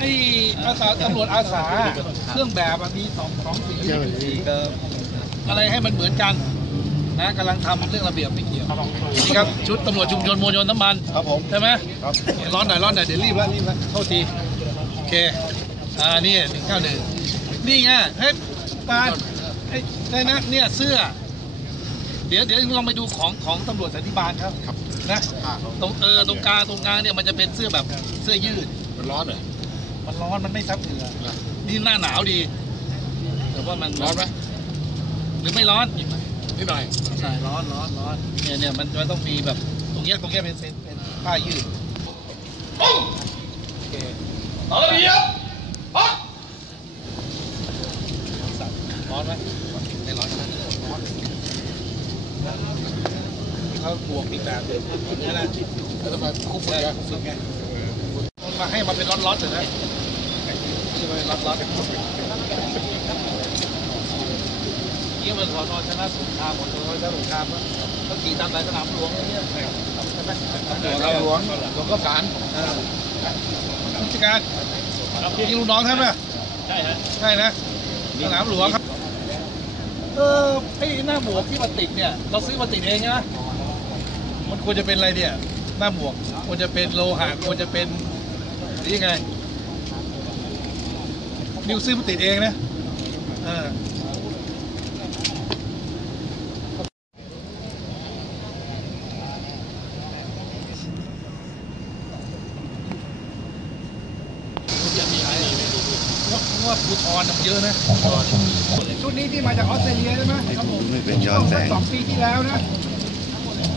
ไอ้อาสาตำรวจอาสาเครื่องแบบอะมีสองสองสีสีอะไรให้มันเหมือนกันนะกำลังทำเรื่องระเบียบไม่เกี่ยวนี่ครับชุดตำรวจชุมชนมวลชนน้ำมันครับผมใช่ไหมครับร้อนหน่อยร้อนหน่อยเดี๋ยวรีบแล้วรีบแล้วโทษทีโอเคอ่านี่หนึ่งเก้าหนึ่งนี่ไงเฮ้ยปานไอ้ได้นะเนี่ยเสื้อ เดี๋ยวเดี๋ยวลองไปดูของของตำรวจสันติบาลครับครับนะผ้าเขาตรงเออตรงกลางตรงกลางเนี่ยมันจะเป็นเสื้อแบบเสื้อยืดมันร้อนเหรอ มันร้อนมันไม่ซับเหงื่อนะนี่หน้าหนาวดี แต่ว่ามันร้อนไหมหรือไม่ร้อนนิดหน่อยใช่ร้อนร้อนร้อนเนี่ยเนี่ยมันมันต้องมีแบบตรงเนี้ยตรงเนี้ยเป็นเป็นเป็นผ้ายืดโอเคเอาละพี่ครับร้อนไหมไม่ร้อนนะร้อนเขาบวกอีกแบบหนึงนี่นะแล้วทำไมคุกฝึฝึกกไงอะฝึกไงมันมาให้มาเป็นล็อตๆเลยนะ นี่มันสอนอชนะสงครามหมดเลยชนะสงครามแล้วเขาขี่ตามสายสนามหลวงเนี่ยใช่ไหมหลวงหลวงก็สารผู้จัดการยิงลูกน้องท่านไหมใช่ฮะใช่นะสนามหลวงครับ เออไอ้หน้าหมวกที่มาติดเนี่ย เราซื้อมาติดเองใช่ไหมมันควรจะเป็นอะไรเนี่ย หน้าหมวกควรจะเป็นโลหะควรจะเป็นหรือไง นิวซื้อมาติดเองนะเออเพราะว่าภูทรมันเยอะนะชุดนี้ที่มาจากออสเตรเลียใช่ไหมครับผมไม่เป็นย้อนแสงสองปีที่แล้วนะ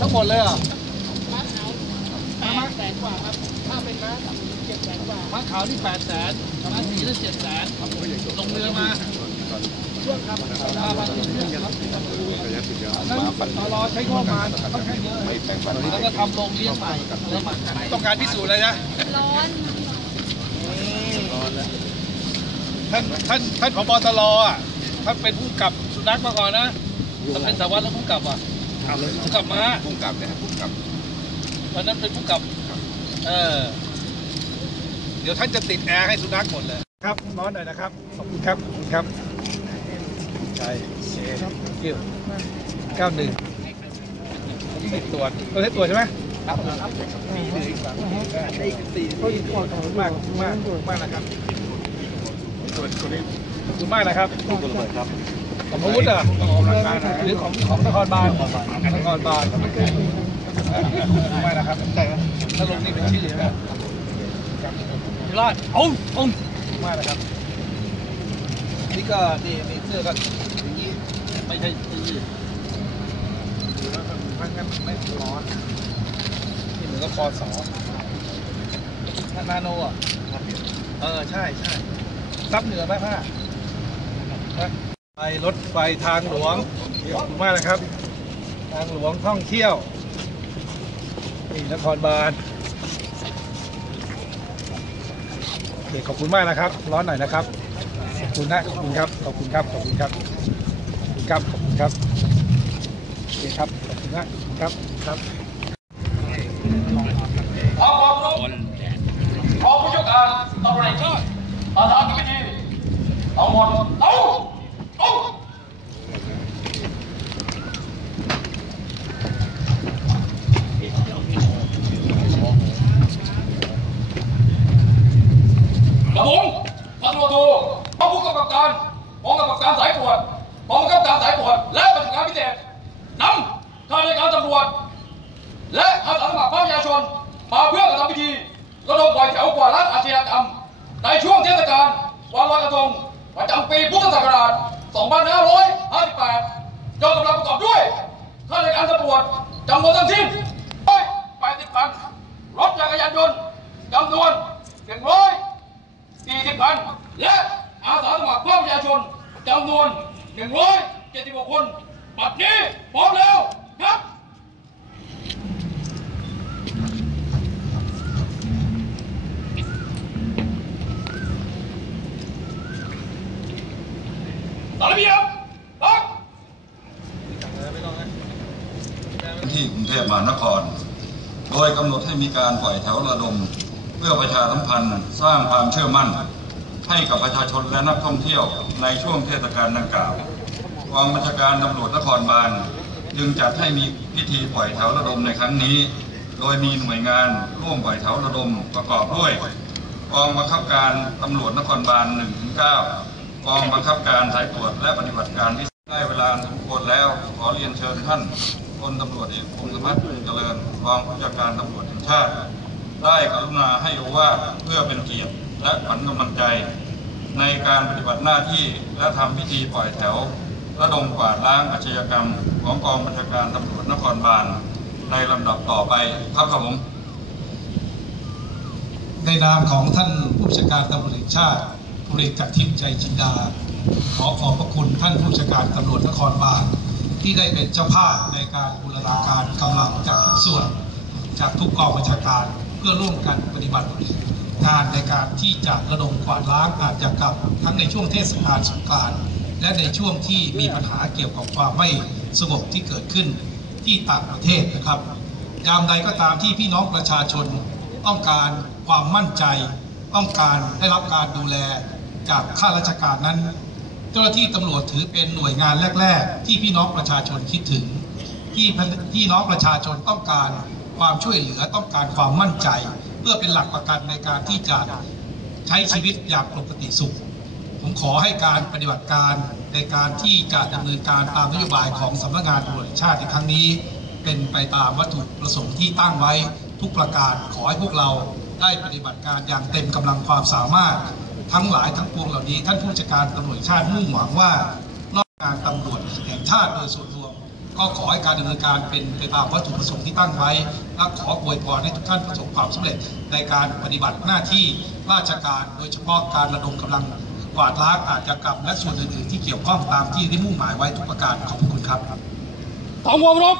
ทั้งหมดเลยเหรอแปดแสนกว่าครับถ้า เป็นม้าสามเจ็ดแสนกว่าม้าขาวที่แปดแสนม้าสีที่เจ็ดแสนลงเรือมาช่วงครับห้าพันสี่เรื่องครับนั้นตลอใช้งบประมาณค่อนข้างเยอะแล้วก็ทำโรงเลี้ยงใหม่แล้วมาต้องการพิสูจน์อะไรนะร้อนท่านท่านท่านผบตรอะท่านเป็นผู้กำกับสุนัขมาก่อนนะท่านเป็นสารวัตรแล้วผู้กำกับอะผู้กำกับม้าพุ่งกลับนะครับพุ่งกลับตอนนั้นเป็นผู้กำกับ เออ เดี๋ยวท่านจะติดแอร์ให้สุนัขหมดเลย ครับร้อนหน่อยนะครับ ขอบคุณครับ ขอบคุณครับใช่เชฟเกี่ยวเก้าหนึ่งติดตรวจตัวนี้ตรวจใช่ไหมครับมีเหลืออีกสามได้อีกสี่ขอบคุณมากขอบคุณมากขอบคุณมากนะครับตรวจตัวนี้ขอบคุณมากนะครับของอาวุธเหรอะหรือของของนครบาลนครบาล ขอบคุณมากนะครับใช่ไหมถ้าลงนี่เป็นชื่อใช่ไหมรอดเอาเอามากนะครับนี่ก็นี่นี่เสื้อก็อย่างนี้ไม่ใช่เสื้อยืดดูแล้วมันมันมันไม่ร้อนนี่เหมือนกับคอสอนาโนอะเออใช่ใช่ซับเหนือไหมผ้านะไปรถไฟทางหลวงขอบคุณมากนะครับ ทางหลวงท่องเที่ยว นี่นครบาลโอเคขอบคุณมากนะครับ ร้อนหน่อยนะครับขอบคุณนะขอบคุณครับขอบคุณครับขอบคุณครับขอบคุณครับขอบคุณครับโอเคครับขอบคุณนะครับครับขอความรู้ขอผู้เชี่ยวชาญตำรวจแห่งชาติอาสาธิบดีเอาหมดกระผมพันตำรวจโทพร้อมผู้กำกับการกองกำกับการสายตรวจกองบังคับการสายตรวจและปฏิบัติการพิเศษนำข้าราชการตำรวจ และอาสาสมัครภาคประชาชน มาเพื่อกระทำพิธีระดมปล่อยแถวกว่าล้านอาชญากรรม ในช่วงเทศกาลวันลอยกระทงประจำปีพุทธศักราช 2558จงกำลังประกอบด้วยข้าราชการตำรวจจำนวนทั้งสิ้น80คันรถจักรยานยนต์จำนวน140คันและอาสาสมัครภาคประชาชนจำนวน176คน บัดนี้พร้อมแล้วครับารเบียบพักที่กรุงเทพมหานคร โดยกำหนดให้มีการปล่อยแถวระดม เพื่อประชาสัมพันธ์สร้างความเชื่อมั่น ให้กับประชาชนและนักท่องเที่ยวในช่วงเทศกาลดังกล่าวกองบัญชาการตำรวจนครบาลจึงจัดให้มีพิธีปล่อยแถวระดมในครั้งนี้ โดยมีหน่วยงานร่วมปล่อยแถวระดมประกอบด้วยกองบังคับการตำรวจนครบาล1-9 กองบังคับการสายตรวจและปฏิบัติการพิเศษได้เวลาสมควรแล้ว ขอเรียนเชิญท่านพลตำรวจเอกพงศพัฒน์เจริญรองผู้จัดการตำรวจแห่งชาติ ได้กรุณาให้โอวาเพื่อเป็นเกียรติและขวัญกำลังใจ ในการปฏิบัติหน้าที่และทำพิธีปล่อยแถวระดมกวาดล้างอาชญากรรม ของกองบัญชาการตำรวจนครบาลในลำดับต่อไปครับครับผมในนามของท่านผู้บัญชาการตำรวจแห่งชาติ เอกจากทิพย์ใจจินดา ขอขอบพระคุณท่านผู้บัญชาการตำรวจนครบาลที่ได้เป็นเจ้าภาพในการบูรณาการกำลังจากทุกส่วน จากทุกกองบัญชาการเพื่อร่วมกันปฏิบัติงานในการที่จะระดมกวาดล้างอาชญากรรมทั้งในช่วงเทศกาลสงกรานต์และในช่วงที่มีปัญหาเกี่ยวกับความไม่สงบที่เกิดขึ้นที่ต่างประเทศนะครับ ยามใดก็ตามที่พี่น้องประชาชนต้องการความมั่นใจ ต้องการได้รับการดูแล จากข้าราชการนั้น เจ้าหน้าที่ตำรวจถือเป็นหน่วยงานแรก ๆ ที่พี่น้องประชาชนคิดถึง ที่พี่น้องประชาชนต้องการความช่วยเหลือต้องการความมั่นใจ เพื่อเป็นหลักประกันในการที่จะใช้ชีวิตอย่างปกติสุข ผมขอให้การปฏิบัติการในการที่จะดำเนินการตามนโยบายของสำนักงานตำรวจชาติในครั้งนี้ เป็นไปตามวัตถุประสงค์ที่ตั้งไว้ทุกประการขอให้พวกเราได้ปฏิบัติการอย่างเต็มกำลังความสามารถ ทั้งหลายทั้งปวงเหล่านี้ ท่านผู้จัดการตำรวจชาติมุ่งหวังว่านอกากตำรวจแห่งชาติโดยส่วนรวม ก็ขอให้การดำเนินการเป็นไปตามวัตถุประสงค์ที่ตั้งไว้ และขออวยพรให้ทุกท่านประสบความสำเร็จในการปฏิบัติหน้าที่ราชการโดยเฉพาะการระดมกำลังกวาดล้างอาชญากรรมและส่วนอื่นๆที่เกี่ยวข้องตามที่ได้มุ่งหมายไว้ทุกประการขอบคุณครับทองวงรบ